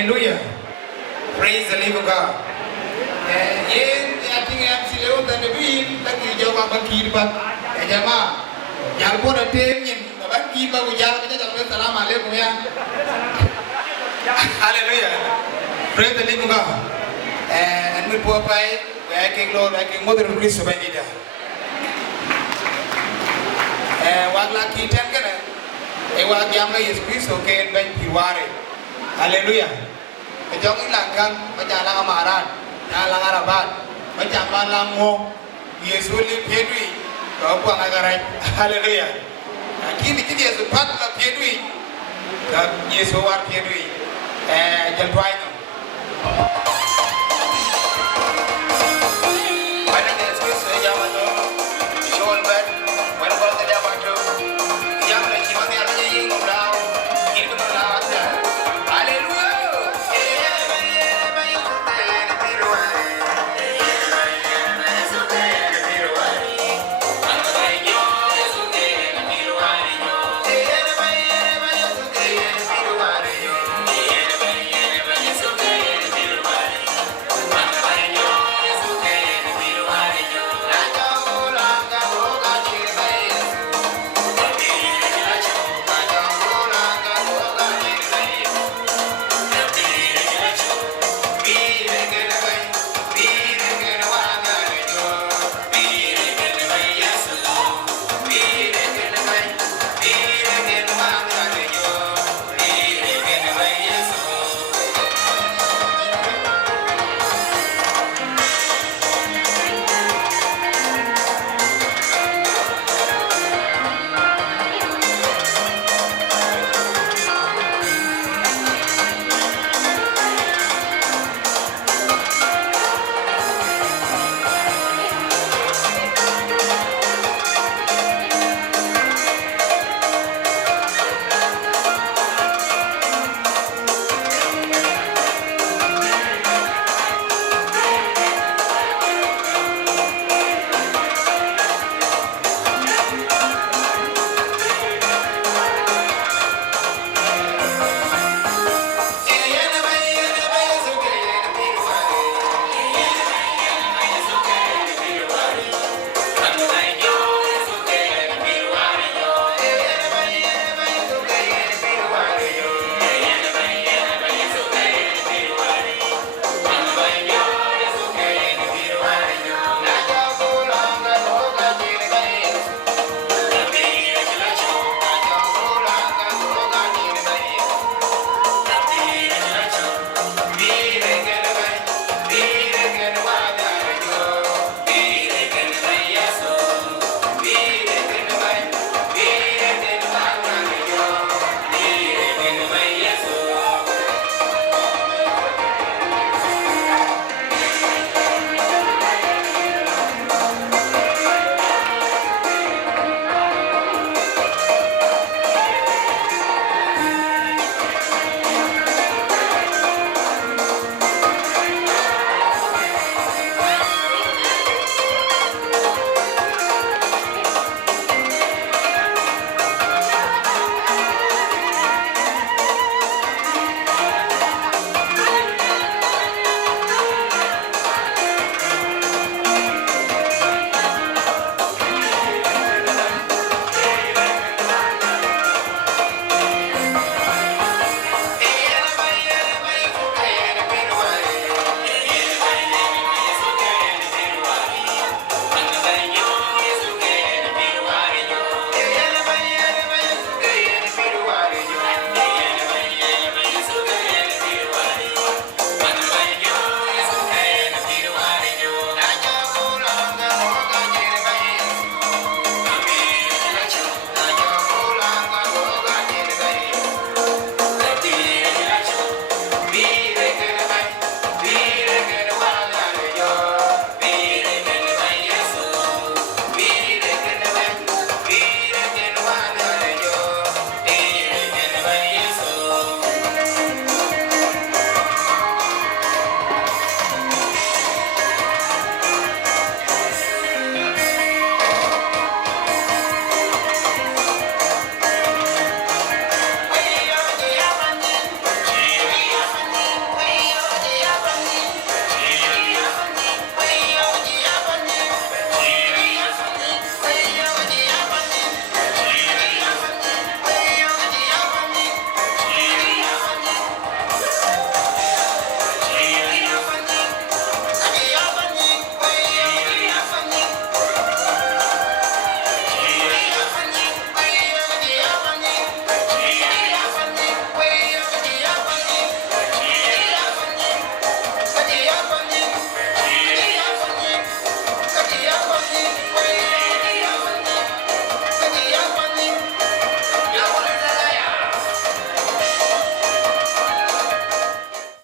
Hallelujah. Praise the living God. Ye ating am sileo dan debi lagi jawab bakir bak. Jama, jal pun ada temin. Bakir bak ujal kita jangan salam alaikum ya. Hallelujah. Praise the living God. And we pour by working Lord, working Mother of Christ by Nida. Wagla kitan kana. Wag yang lagi Yesus Kristus ke ben piware. Hallelujah. Jong ilang majalang amaran, jalang arabat, majalang lango, Yesus li pedui, kau buang agarai. Hallelujah. Kini Yesus patla pedui, Yesus war pedui. Jaltuai no. Pada Yesus Kristus jaman no.